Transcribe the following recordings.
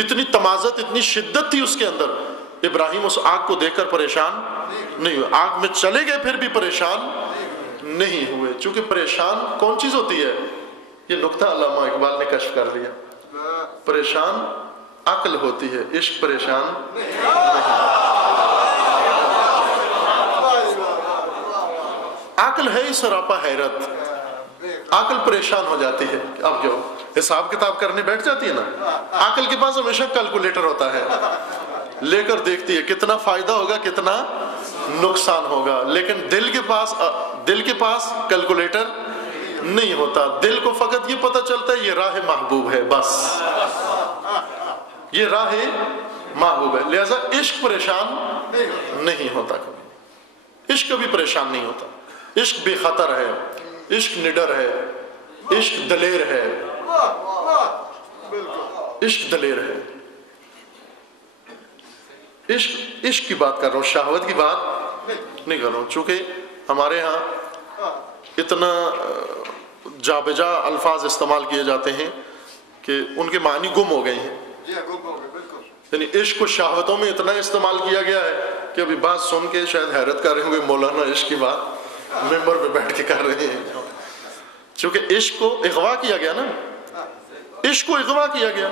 اتنی تمازت، اتنی شدت تھی اس کے اندر. ابراہیم اس آگ کو دیکھ کر پریشان نہیں ہوئے. آگ میں چلے گئے پھر بھی پریشان نہیں ہوئے. چونکہ پریشان کون چیز ہوتی ہے؟ یہ نقطہ علامہ اقبال نے کشف کر لیا. پریشان عقل ہوتی ہے، عشق پریشان نہیں. عقل ہے ہی سراپا حیرت. عقل پریشان ہو جاتی ہے. اب جو حساب کتاب کرنے بیٹھ جاتی ہے نا، عقل کے پاس ہمیشہ کیلکولیٹر ہوتا ہے، لے کر دیکھتی ہے کتنا فائدہ ہوگا کتنا نقصان ہوگا. لیکن دل کے پاس کیلکولیٹر نہیں ہوتا. دل کو فقط یہ پتہ چلتا ہے یہ راہ محبوب ہے، بس یہ راہ محبوب ہے. لہذا عشق پریشان نہیں ہوتا کبھی. عشق کبھی پریشان نہیں ہوتا. عشق بے خطر ہے، عشق نڈر ہے، عشق دلیر ہے. عشق دلیر ہے. عشق کی بات کر رہا ہوں، شہوت کی بات نہیں کر رہا ہوں. چونکہ ہمارے ہاں اتنا جابجا الفاظ استعمال کیے جاتے ہیں کہ ان کے معنی گم ہو گئے ہیں. یعنی عشق کو شہوتوں میں اتنا استعمال کیا گیا ہے کہ ابھی بات سن کے شاید حیرت کر رہے ہوں گے، مولانا عشق کی بات ممبر پہ بیٹھ کے کر رہے ہیں. چونکہ عشق کو اغوا کیا گیا نا، عشق کو اغوا کیا گیا.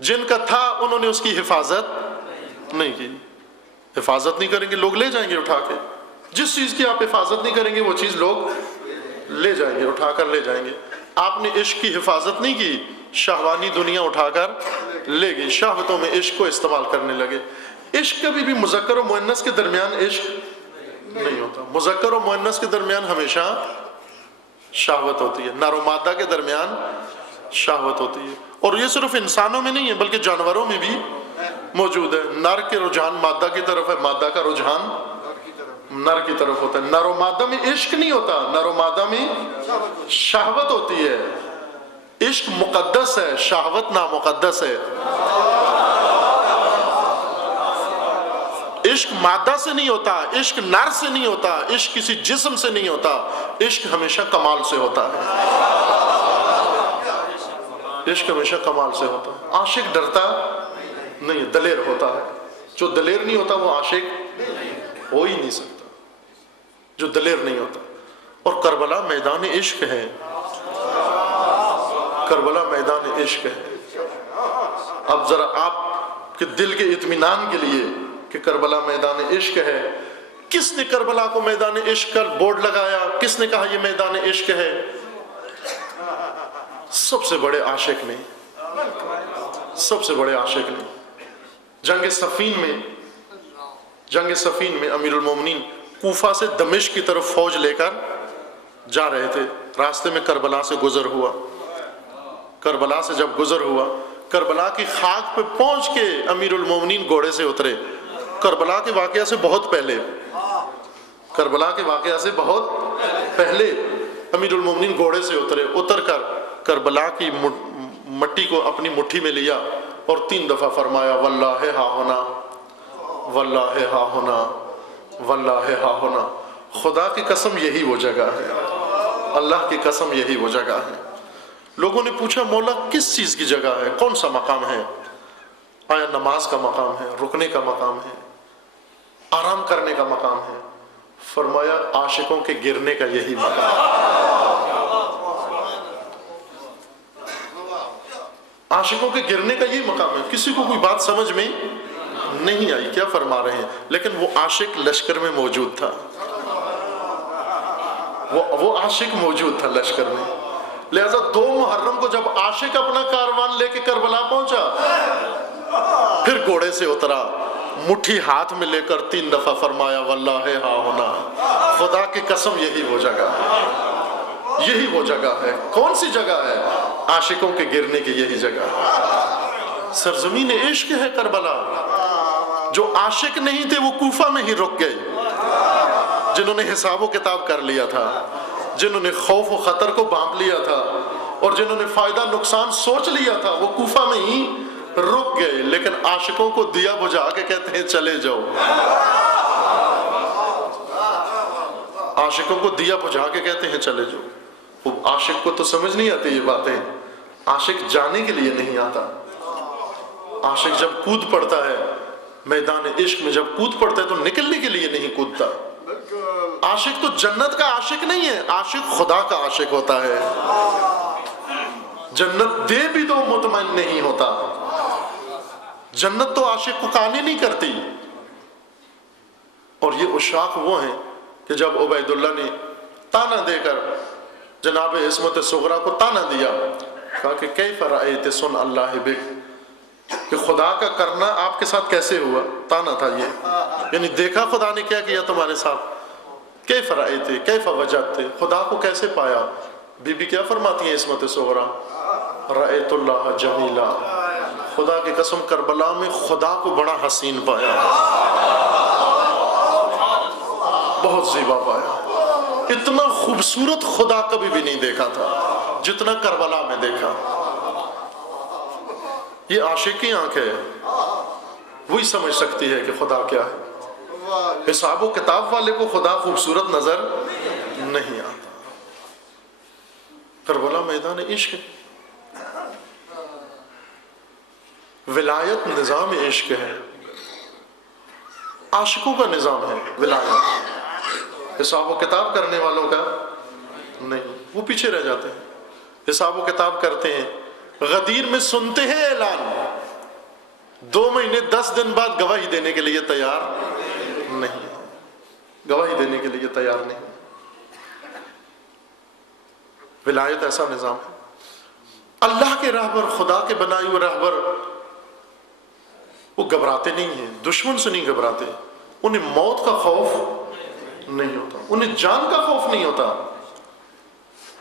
جن کا تھا انہوں نے اس کی حفاظت نہیں کی. حفاظت نہیں کریں گے لوگ لے جائیں گے اٹھا کے. جس چیز کی آپ حفاظت نہیں کریں گے وہ چیز لوگ لے جائیں گے، اٹھا کر لے جائیں گے. آپ نے عشق کی حفاظت نہیں کی، شہوانی دنیا اٹھا کر لے گئی. شہوتوں میں عشق کو استعمال کرنے لگے. عشق کبھی بھی مذکر و مؤنث کے درمیان عشق نہیں ہوتا. مذکر و مؤنث کے درمیان ہمیشہ شہوت ہوتی ہے. نر و مادہ کے درمیان شہوت ہوتی ہے. اور یہ صرف انسانوں میں نہیں ہے بلکہ جانوروں میں بھی موجود ہے. نر کے رجحان مادہ کی طرف ہے، مادہ کا رجحان نر کی طرف ہوتا ہے. نر و مادہ میں عشق نہیں ہوتا، نر و مادہ میں شہوت ہوتی ہے. عشق مقدس ہے، شہوت نامقدس ہے. عشق مادہ سے نہیں ہوتا، عشق نر سے نہیں ہوتا، عشق کسی جسم سے نہیں ہوتا. عشق ہمیشہ کمال سے ہوتا ہے. عشق ہمیشہ کمال سے ہوتا ہے. عاشق ڈرتا نہیں، دلیر ہوتا ہے. جو دلیر نہیں ہوتا وہ عاشق ہو ہی نہیں سکتا، جو دلیر نہیں ہوتا. اور کربلا میدان عشق ہے. کربلا میدان عشق ہے. اب ذرا آپ کے دل کے اطمینان کے لیے کہ کربلا میدان عشق ہے، کس نے کربلا کو میدان عشق کا بورڈ لگایا؟ کس نے کہا یہ میدان عشق ہے؟ سب سے بڑے عاشق نے، سب سے بڑے عاشق نے. جنگ صفین میں امیر المومنین کوفہ سے دمشق کی طرف فوج لے کر جا رہے تھے. راستے میں کربلا سے گزر ہوا. کربلا سے جب گزر ہوا، کربلا کی خاک پہ پہنچ کے امیر المومنین گھوڑے سے اترے. کربلا کے واقعہ سے بہت پہلے، کربلا کے واقعہ سے بہت پہلے امیر المومنین گھوڑے سے اترے. اتر کر کربلا کی مٹی کو اپنی مٹھی میں لیا اور 3 دفعہ فرمایا واللہ ہا ہونا، واللہ ہا ہونا، واللہ ہا ہونا. خدا کی قسم یہی وہ جگہ ہے، اللہ کی قسم یہی وہ جگہ ہے. لوگوں نے پوچھا مولا کس چیز کی جگہ ہے، کون سا مقام ہے؟ آیا نماز کا مقام ہے، رکنے کا مقام ہے، آرام کرنے کا مقام ہے؟ فرمایا عاشقوں کے گرنے کا یہی مقام ہے. عاشقوں کے گرنے کا یہی مقام ہے. کسی کو کوئی بات سمجھ میں نہیں آئی کیا فرما رہے ہیں، لیکن وہ عاشق لشکر میں موجود تھا. وہ عاشق موجود تھا لشکر میں. لہذا 2 محرم کو جب عاشق اپنا کاروان لے کے کربلا پہنچا، پھر گھوڑے سے اترا، مٹھی ہاتھ میں لے کر 3 دفعہ فرمایا واللہ ہا ہونا، خدا کی قسم یہی وہ جگہ ہے، یہی وہ جگہ ہے. کون سی جگہ ہے؟ عاشقوں کے گرنے کی یہی جگہ ہے. سرزمین عشق ہے کربلا. جو عاشق نہیں تھے وہ کوفہ میں ہی رک گئے. جنہوں نے حساب و کتاب کر لیا تھا، جنہوں نے خوف و خطر کو بانپ لیا تھا، اور جنہوں نے فائدہ نقصان سوچ لیا تھا، وہ کوفہ میں ہی رک گئے. لیکن عاشقوں کو دیا بجھا کے کہتے ہیں چلے جاؤ. عاشقوں کو دیا بجھا کے کہتے ہیں چلے جاؤ. وہ عاشق کو تو سمجھ نہیں آتی یہ باتیں. عاشق جانے کے لیے نہیں آتا، عاشق جب کود پڑتا ہے میدان عشق میں، جب کود پڑتا ہے تو نکلنے کے لیے نہیں کودتا. عاشق تو جنت کا عاشق نہیں ہے، عاشق خدا کا عاشق ہوتا ہے. جنت دے بھی تو مطمئن نہیں ہوتا. جنت تو عاشق کو قانع نہیں کرتی. اور یہ عشاق وہ ہیں کہ جب عبید اللہ نے تانا دے کر جناب عصمت صغرا کو تانا دیا، کہا کہ کیف رأیت صنع اللہ بک، کہ خدا کا کرنا آپ کے ساتھ کیسے ہوا. تانا تھا یہ، یعنی دیکھا خدا نے کیا کیا تمہارے ساتھ. کیف رأیت کیف وجدت، خدا کو کیسے پایا. بی بی کیا فرماتی ہیں عصمت صغرا، رأیت اللہ جمیلا، خدا کی قسم کربلا میں خدا کو بڑا حسین پایا، بہت زیبا پایا. اتنا خوبصورت خدا کبھی بھی نہیں دیکھا تھا جتنا کربلا میں دیکھا. یہ عاشق کی آنکھ ہے، وہی سمجھ سکتی ہے کہ خدا کیا ہے. حساب و کتاب والے کو خدا خوبصورت نظر نہیں آتا. کربلا میدان عشق ہے. ولایت نظام عشق ہے، عاشقوں کا نظام ہے ولایت. حساب و کتاب کرنے والوں کا نہیں، وہ پیچھے رہ جاتے ہیں. حساب و کتاب کرتے ہیں، غدیر میں سنتے ہیں اعلان، 2 مہینے 10 دن بعد گواہی دینے کے لیے تیار نہیں، گواہی دینے کے لیے تیار نہیں. ولایت ایسا نظام ہے. اللہ کے راہبر، خدا کے بنائے ہوئے راہبر، وہ گھبراتے نہیں ہیں، دشمن سے نہیں گھبراتے. انہیں موت کا خوف نہیں ہوتا، انہیں جان کا خوف نہیں ہوتا.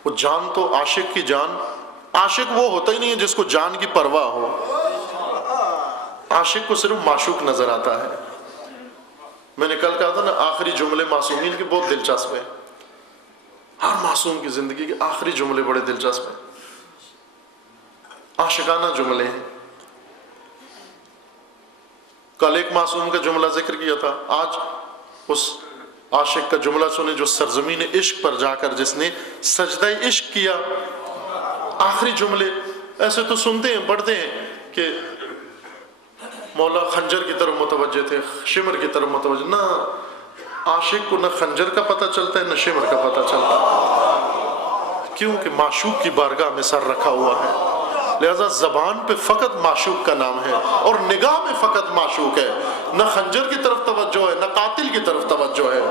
وہ جان تو عاشق کی جان، عاشق وہ ہوتا ہی نہیں ہے جس کو جان کی پرواہ ہو. عاشق کو صرف معشوق نظر آتا ہے. میں نے کل کہا تھا نا، آخری جملے معصومین کے بہت دلچسپ ہیں. ہر معصوم کی زندگی کے آخری جملے بڑے دلچسپ ہیں، عاشقانہ جملے ہیں. کل ایک معصوم کا جملہ ذکر کیا تھا، آج اس عاشق کا جملہ سنے جو سرزمین عشق پر جا کر جس نے سجدہ عشق کیا. آخری جملے ایسے تو سنتے ہیں، پڑھتے ہیں کہ مولا خنجر کی طرف متوجہ تھے، شمر کی طرف متوجہ. نہ، عاشق کو نہ خنجر کا پتہ چلتا ہے نہ شمر کا پتہ چلتا، کیونکہ معشوق کی بارگاہ میں سر رکھا ہوا ہے. لہذا زبان پہ فقط معشوق کا نام ہے اور نگاہ میں فقط معشوق ہے. نہ خنجر کی طرف توجہ ہے نہ قاتل کی طرف توجہ ہے.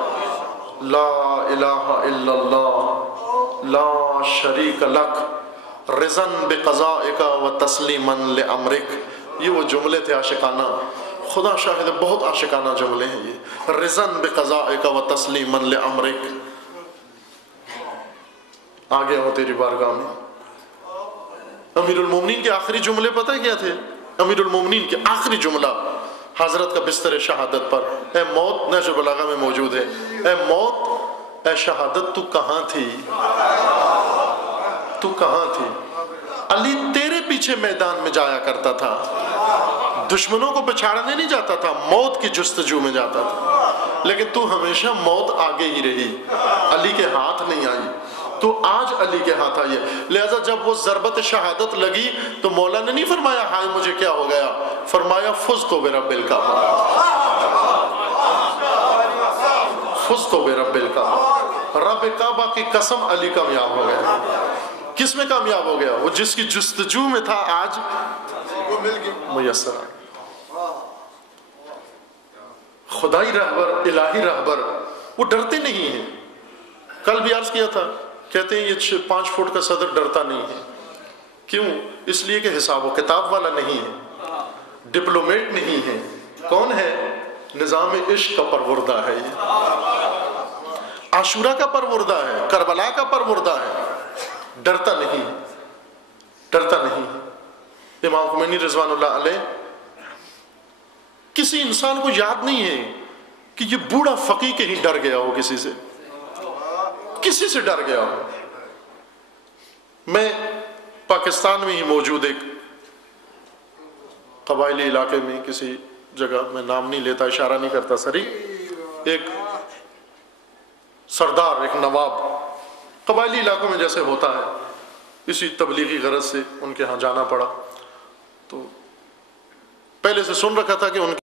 لا الہ الا اللہ لا شریک لک رضا بقضائک و تسلیما لامرک. یہ وہ جملے تھے عاشقانہ. خدا شاہد ہے، بہت عاشقانہ جملے ہیں یہ. رضا بقضائک و تسلیما لامرک، آ گیا ہوں تیری بارگاہ میں. امیر المومنین کے آخری جملے پتہ کیا تھے؟ امیر المومنین کے آخری جملہ حضرت کا بستر شہادت پر، اے موت، نہج البلاغہ میں موجود ہے، اے موت، اے شہادت، تو کہاں تھی؟ تو کہاں تھی؟ علی تیرے پیچھے میدان میں جایا کرتا تھا، دشمنوں کو پچھاڑنے نہیں جاتا تھا، موت کی جستجو میں جاتا تھا. لیکن تو ہمیشہ موت آگے ہی رہی، علی کے ہاتھ نہیں آئی. تو آج علی کے ہاتھ آئی ہے. لہذا جب وہ ضربت شہادت لگی تو مولا نے نہیں فرمایا ہائے مجھے کیا ہو گیا، فرمایا فزت برب الکعبہ، فزت برب الکعبہ. رب کعبہ کی قسم علی کامیاب ہو گیا. کس میں کامیاب ہو گیا؟ وہ جس کی جستجو میں تھا آج میسر آ گیا. خدائی رہبر، الہی رہبر، وہ ڈرتے نہیں ہیں. کل بھی عرض کیا تھا، کہتے ہیں یہ 5 فٹ کا صدر ڈرتا نہیں ہے. کیوں؟ اس لیے کہ حساب و کتاب والا نہیں ہے، ڈپلومیٹ نہیں ہے. کون ہے؟ نظام عشق کا پروردہ ہے. یہ عاشورہ کا پروردہ ہے، کربلا کا پروردہ ہے. ڈرتا نہیں، ڈرتا نہیں. امام خمینی رضوان اللہ علیہ، کسی انسان کو یاد نہیں ہے کہ یہ بوڑھا فقی کہیں ڈر گیا ہو، کسی سے، کسی سے ڈر گیا ہو. میں پاکستان میں ہی موجود ایک قبائلی علاقے میں کسی جگہ، میں نام نہیں لیتا، اشارہ نہیں کرتا سری، ایک سردار، ایک نواب، قبائلی علاقوں میں جیسے ہوتا ہے، اسی تبلیغی غرض سے ان کے ہاں جانا پڑا. تو پہلے سے سن رکھا تھا کہ ان